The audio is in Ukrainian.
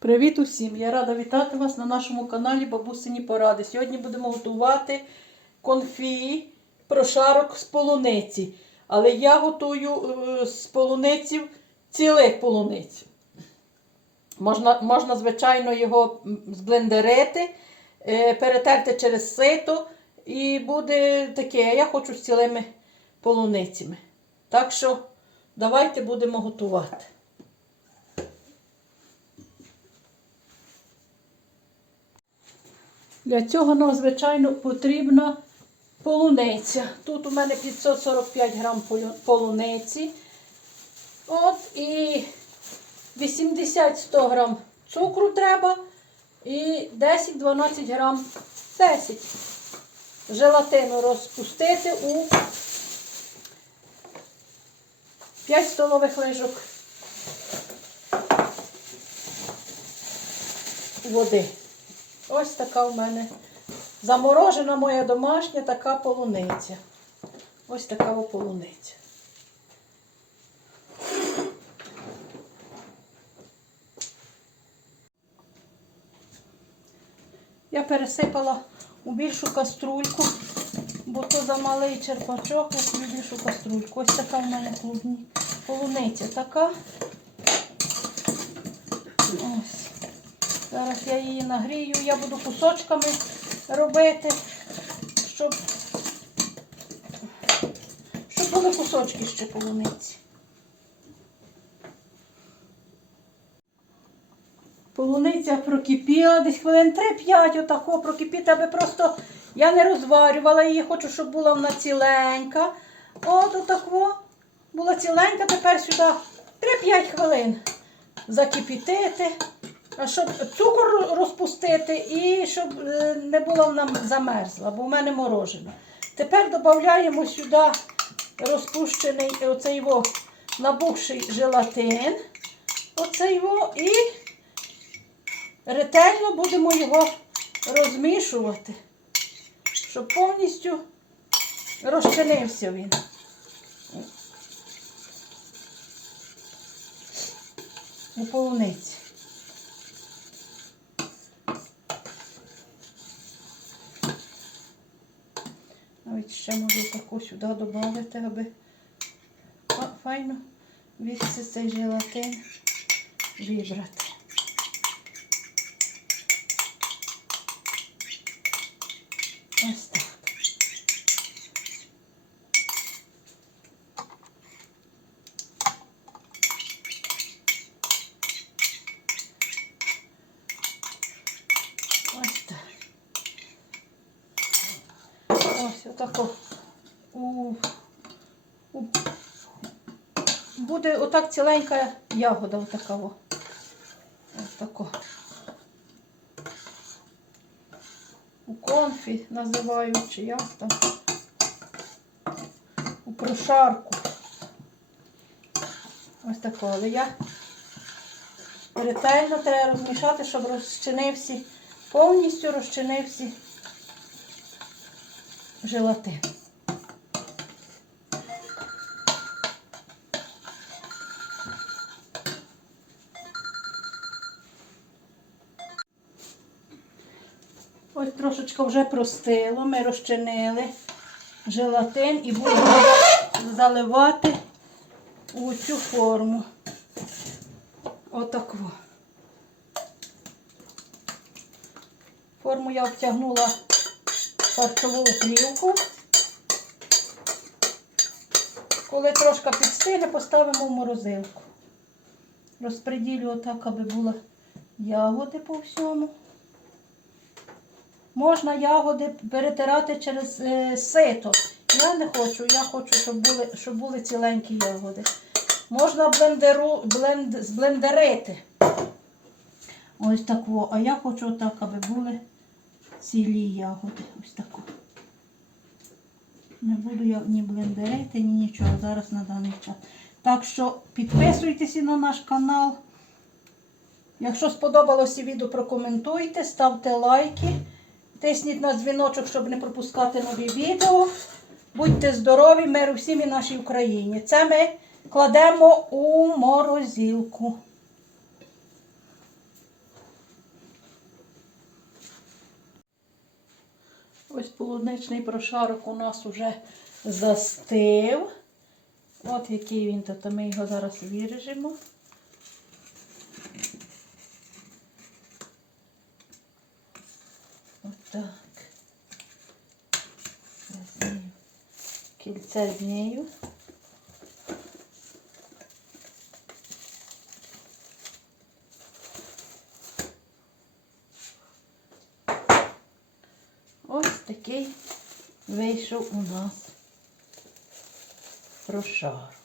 Привіт усім! Я рада вітати вас на нашому каналі Бабусині Поради. Сьогодні будемо готувати конфі прошарок з полуниці. Але я готую е, з полуниців цілих полуниць. Можна, можна звичайно, його зблендерити, е, перетерти через сито і буде таке. Я хочу з цілими полуницями. Так що давайте будемо готувати. Для цього нам, звичайно, потрібна полуниця. Тут у мене 545 грам полуниці. От і 80-100 грам цукру треба. І 10-12 грам 10. Желатину розпустити у 5 столових ложок води. Ось така в мене заморожена моя домашня така полуниця. Ось така полуниця. Я пересипала у більшу каструльку, бо то замалий черпачок, я собі більшу каструльку. Ось така в мене полуниця така. Ось. Зараз я її нагрію, я буду кусочками робити, щоб, щоб були кусочки ще полуниці. Полуниця прокипіла, десь хвилин 3-5 отако прокипіти, аби просто я не розварювала її, хочу, щоб була вона ціленька. От отако. Була ціленька, тепер сюди 3-5 хвилин закипітити. Щоб цукор розпустити і щоб е, не була вона замерзла, бо в мене морожена. Тепер додаємо сюди розпущений оцей во, набухший желатин. Оцей во, і ретельно будемо його розмішувати, щоб повністю розчинився він. У полуниці. Ще можу таку сюди додати, аби фа- файно вісці цей желатин вибрати. Ось так. Ось отако. У, у, буде отак ціленька ягода отака. О. Отако. У конфі називають, чи як там. У прошарку. Ось тако. Але я ретельно треба розмішати, щоб розчинився, повністю розчинився желатин. Ось трошечки вже простило, ми розчинили желатин і будемо заливати у цю форму. Отаку. Форму я обтягнула харчову плівку. Коли трошки підстигне, поставимо в морозилку. Розпреділю отак, аби були ягоди по всьому. Можна ягоди перетирати через е, сито. Я не хочу, я хочу, щоб були, щоб були ціленькі ягоди. Можна блендеру, бленд. Ось так. А я хочу отак, аби були цілі ягоди. Ось тако. Не буду я ні блендерити, ні нічого зараз на даний час. Так що підписуйтеся на наш канал. Якщо сподобалося відео, прокоментуйте, ставте лайки, тисніть на дзвіночок, щоб не пропускати нові відео. Будьте здорові, миру всім і нашій Україні. Це ми кладемо у морозилку. Ось полуничний прошарок у нас вже застив. От який він то ми його зараз виріжемо. Отак. Кільце змію. Ось такий вийшов у нас прошарок.